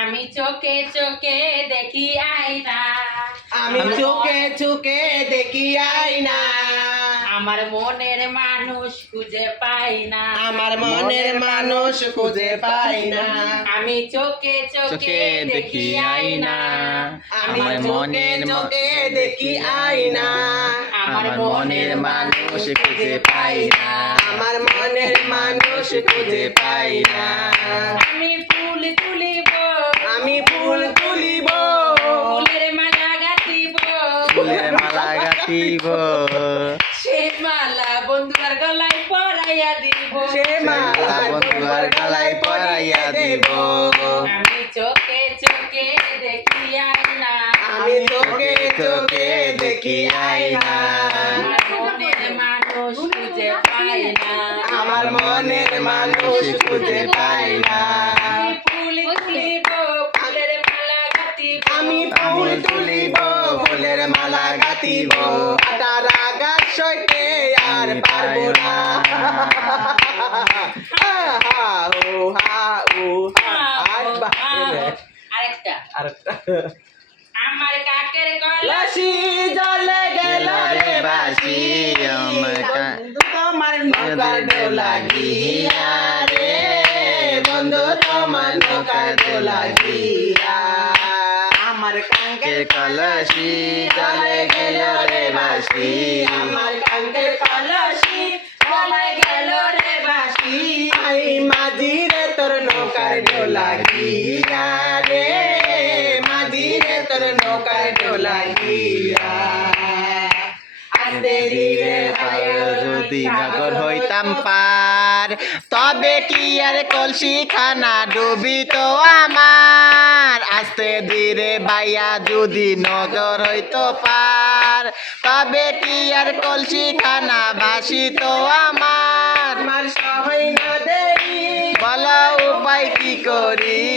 আমি চোখে চোখে দেখি আইনা আমি চোখে চোখে দেখি আইনা আমার মনের মানুষ খুঁজে পাই না। আমার মনের মানুষ খুঁজে পাই না। আমি চোখে চোখে দেখি আইনা আমি আমার চোখে দেখি আইনা আমার মনের মানুষ খুঁজে পাই না। মানুষ খুঁজে পাই না। আমি ফুল তুলিব। আমি ফুল তুলিব। ফুলের মালা গাঁথিব। ফুলের মালা গাঁথিব। সে মালা বন্ধুর গলায় পরাইয়া দিব। সে মালা বন্ধুয়ার গলায় পরাইয়া দিব। আমি চোখে চোখে দেখি আইনা আমি চোখে চোখে দেখি আইনা পাই না আমার মনের মানুষ খুঁজে পাই না। আমি ফুল তুলিব ফুলের মালা গাঁথিব। আমি ফুল তুলিব ফুলের মালা গাঁথিব আটার আগার সইতে আর পারব না। আরেকটা। আরেকটা। আমার কাকের গলা জলে গেল রে বাসি আমার কা- বন্ধু তোমার নৌকার ডোলা গিয়া রে। বন্ধু তোমার ডোলা গিয়া আমার কাঙ্কে কলসি জলে গেল রে বাসি আমার কাঙ্কে কলসি চলে গেল রে বাসি আই মাঝি রে তোর নৌকার ডোলা গিয়া পায়ো যদি নগর হইতাম পার তবে কি আর কলসি খানা ডুবিত আমার? আস্তে ধীরে বাইয়া যদি নগর হইতো পার তবে কি আর কলসি খানা ভাসিত আমার? বলো উপায় কি করি?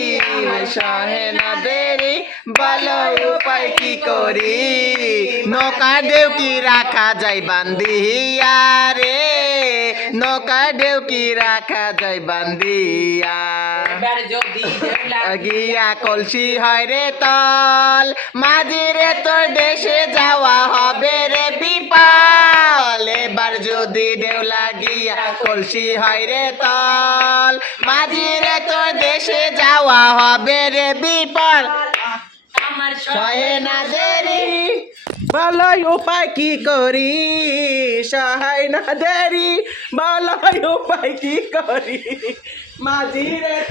সহে উপায় কি করি? নৌকা কি রাখা যায় বান্ধিয়া রে নৌকা কি রাখা যায় দেউলা গিয়া কলসি হয় রে তল মাঝি রে তোর দেশে যাওয়া হবে রে বিপাল। এবার যদি দেউলা গিয়া কলসি হয় রে তল হবে রে বিপাল আমার সহে না দেরি বলো উপায় কি করি? সহায় না দেরি বলো উপায় কি করি? মাঝি রে